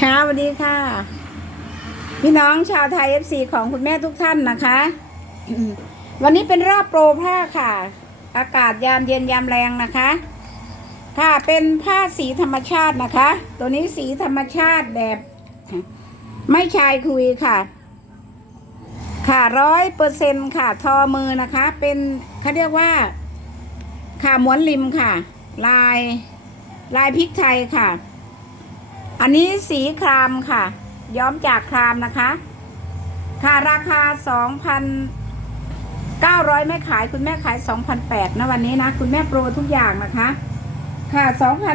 ค่ะสวัสดีค่ะ พี่น้องชาวไทยเอฟซีของคุณแม่ทุกท่านนะคะ วันนี้เป็นรอบโปรผ้าค่ะ อากาศยามเย็นยามแรงนะคะ ค่ะเป็นผ้าสีธรรมชาตินะคะ ตัวนี้สีธรรมชาติแบบ ไม่ชายคุยค่ะ ค่ะร้อยเปอร์เซ็นค่ะทอมือนะคะ เป็นเขาเรียกว่าค่ะม้วนริมค่ะ ลายลายพริกไทยค่ะ อันนี้สีครามค่ะ ย้อมจากครามนะคะ ค่ะราคา 2,900ไม่ขายคุณแม่ขาย 2,800นะวันนี้นะ คุณแม่โปรทุกอย่างนะคะ ค่ะ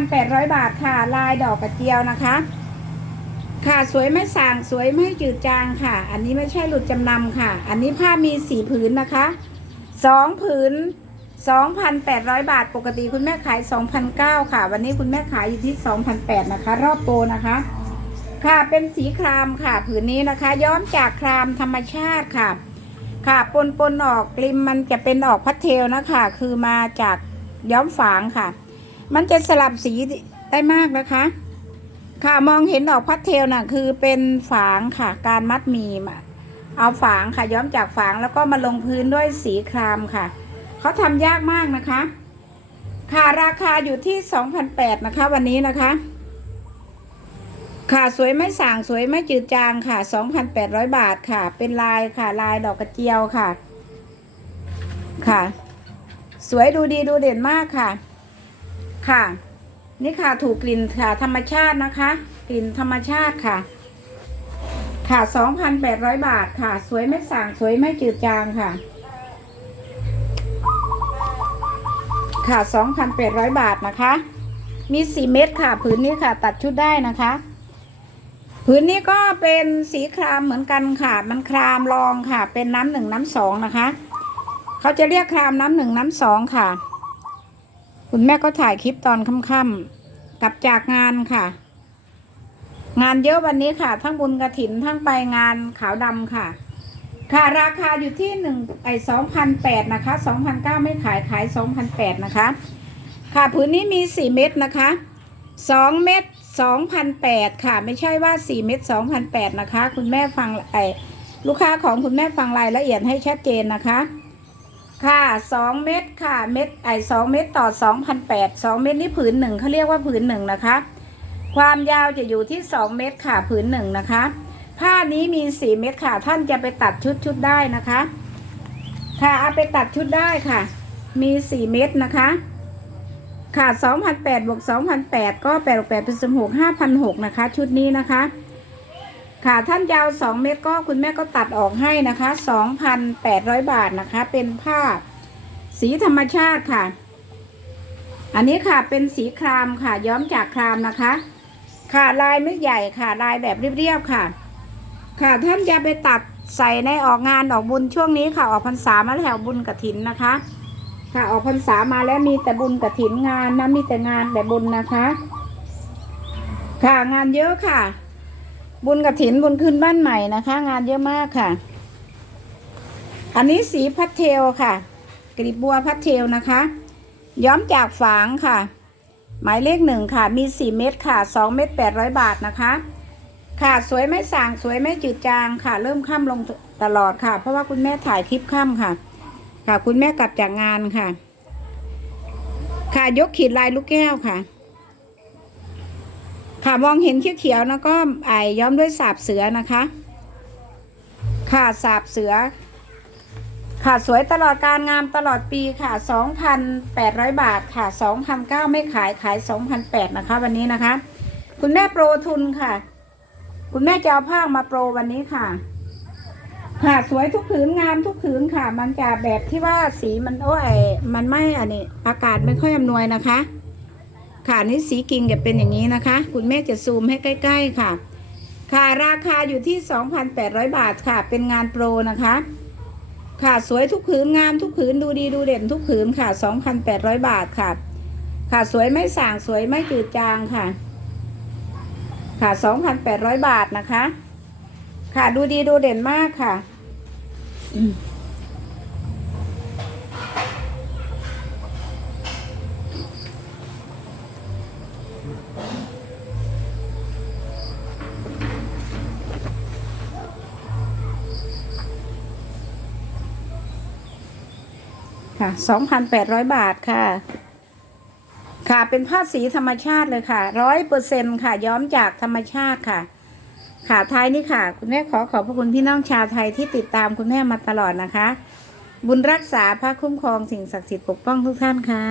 2,800 บาทค่ะ ลายดอกกระเจียวนะคะ ค่ะสวยไม่สางสวยไม่จืดจางค่ะ อันนี้ไม่ใช่หลุดจำนำค่ะ อันนี้ผ้ามีสีผืนนะคะสองผืน 2,800 บาท ปกติคุณแม่ขาย 2,900 ค่ะ วันนี้คุณแม่ขายอยู่ที่ 2,800 นะคะ รอบโปรนะคะ ค่ะ เป็นสีครามค่ะ ผืนนี้นะคะ ย้อมจากครามธรรมชาติค่ะ ค่ะ ปนปนออกกลิมมันจะเป็นออกพัดเทลนะคะ คือมาจากย้อมฝางค่ะ มันจะสลับสีได้มากนะคะ ค่ะ มองเห็นออกพัดเทลน่ะ คือเป็นฝางค่ะ การมัดมีมเอาฝางค่ะ ย้อมจากฝางแล้วก็มาลงพื้นด้วยสีครามค่ะ เขาทำยากมากนะคะ ค่ะราคาอยู่ที่2,008นะคะ วันนี้นะคะ ค่ะสวยไม่ส่างสวยไม่จืดจางค่ะ2,800บาทค่ะ เป็นลายค่ะลายดอกกระเจียวค่ะ ค่ะ สวยดูดีดูเด่นมากค่ะ ค่ะ นี่ค่ะถูกกลิ่นค่ะ ธรรมชาตินะคะ กลิ่นธรรมชาติค่ะค่ะ 2,800 บาทค่ะ สวยไม่ส่างสวยไม่จืดจางค่ะ ค่ะ 2,800 บาทนะคะ มี 4 เม็ดค่ะ ผืนนี้ค่ะ ตัดชุดได้นะคะ ผืนนี้ก็เป็นสีครามเหมือนกันค่ะ มันครามรองค่ะ เป็นน้ำหนึ่งน้ำสองนะคะ เขาจะเรียกครามน้ำหนึ่งน้ำสองค่ะ คุณแม่ก็ถ่ายคลิปตอนค่ำๆกลับจากงานค่ะ งานเยอะวันนี้ค่ะ ทั้งบุญกระถินทั้งไปงานขาวดำค่ะ ค่ะราคาอยู่ที่หนึ่งไอสองพันแปดนะคะสองพันเก้าไม่ขายขายสองพันแปดนะคะ ค่ะผืนนี้มีสี่เม็ดนะคะสองเม็ดสองพันแปดค่ะ ไม่ใช่ว่าสี่เม็ดสองพันแปดนะคะ คุณแม่ฟังไอลูกค้าของคุณแม่ฟังรายละเอียดให้ชัดเจนนะคะ ค่ะสองเม็ดค่ะเม็ดไอสองเม็ดต่อสองพันแปดสองเม็ดนี่ผืนหนึ่งเขาเรียกว่าผืนหนึ่งนะคะ ความยาวจะอยู่ที่สองเม็ดค่ะผืนหนึ่งนะคะ ผ้านี้มีสี่เม็ดค่ะ ท่านจะไปตัดชุดชุดได้นะคะ ค่ะเอาไปตัดชุดได้ค่ะ มีสี่เม็ดนะคะค่ะสองพันแปดบวกสองพันแปดก็แปดแปดเป็นสมหกห้าพันหกนะคะ ชุดนี้นะคะ ค่ะท่านยาวสองเมตรก็คุณแม่ก็ตัดออกให้นะคะสองพันแปดร้อยบาทนะคะ เป็นผ้าสีธรรมชาติค่ะ อันนี้ค่ะเป็นสีครามค่ะ ย้อมจากครามนะคะ ค่ะลายไม่ใหญ่ค่ะ ลายแบบเรียบๆค่ะ ค่ะท่านอย่าไปตัดใส่ในออกงานออกบุญช่วงนี้ค่ะออกพรรษามาแล้วบุญกระถินนะคะ ค่ะออกพรรษามาแล้วมีแต่บุญกระถินงานนะมีแต่งานแต่บุญนะคะ ค่ะงานเยอะค่ะ บุญกระถินบุญขึ้นบ้านใหม่นะคะ งานเยอะมากค่ะ อันนี้สีพัดเทลค่ะกลีบบัวพัดเทลนะคะ ย้อมจากฝางค่ะ หมายเลขหนึ่งค่ะ มีสี่เม็ดค่ะสองเม็ดแปดร้อยบาทนะคะ ค่ะสวยไม่สางสวยไม่จืดจางค่ะ เริ่มค่ำลงตลอดค่ะ เพราะว่าคุณแม่ถ่ายคลิปค่ำค่ะ ค่ะ คุณแม่กลับจากงานค่ะ ค่ะยกขีดลายลูกแก้วค่ะ ค่ะมองเห็นเขียวๆแล้วก็ไอย้อมด้วยสาบเสือนะคะ ค่ะสาบเสือ ค่ะสวยตลอดการงามตลอดปีค่ะ 2,800 บาทค่ะ2,900ไม่ขายขาย2,800นะคะ วันนี้นะคะ คุณแม่โปรทุนค่ะ คุณแม่จะเอาผ้ามาโปรวันนี้ค่ะ ค่ะสวยทุกผืนงามทุกผืนค่ะ มันจะแบบที่ว่าสีมันโอ้ยมันไม่อันนี้อากาศไม่ค่อยอำนวยนะคะ ค่ะนี่สีกิ่งจะเป็นอย่างนี้นะคะ คุณแม่จะซูมให้ใกล้ ๆค่ะ ค่ะราคาอยู่ที่ 2,800 บาทค่ะ เป็นงานโปรนะคะ ค่ะสวยทุกผืนงามทุกผืนดูดีดูเด่นทุกผืนค่ะ 2,800 บาทค่ะ ค่ะสวยไม่ส่างสวยไม่จืดจางค่ะ ค่ะ 2,800 บาทนะคะ ค่ะดูดีดูเด่นมากค่ะค่ะ2,800 บาทค่ะ ค่ะเป็นผ้าสีธรรมชาติเลยค่ะร้อยเปอร์เซ็นค่ะ ย้อมจากธรรมชาติค่ะ ค่ะท้ายนี้ค่ะ คุณแม่ขอขอบพระคุณพี่น้องชาวไทยที่ติดตามคุณแม่มาตลอดนะคะ บุญรักษาพระคุ้มครองสิ่งศักดิ์สิทธิ์ปกป้องทุกท่านค่ะ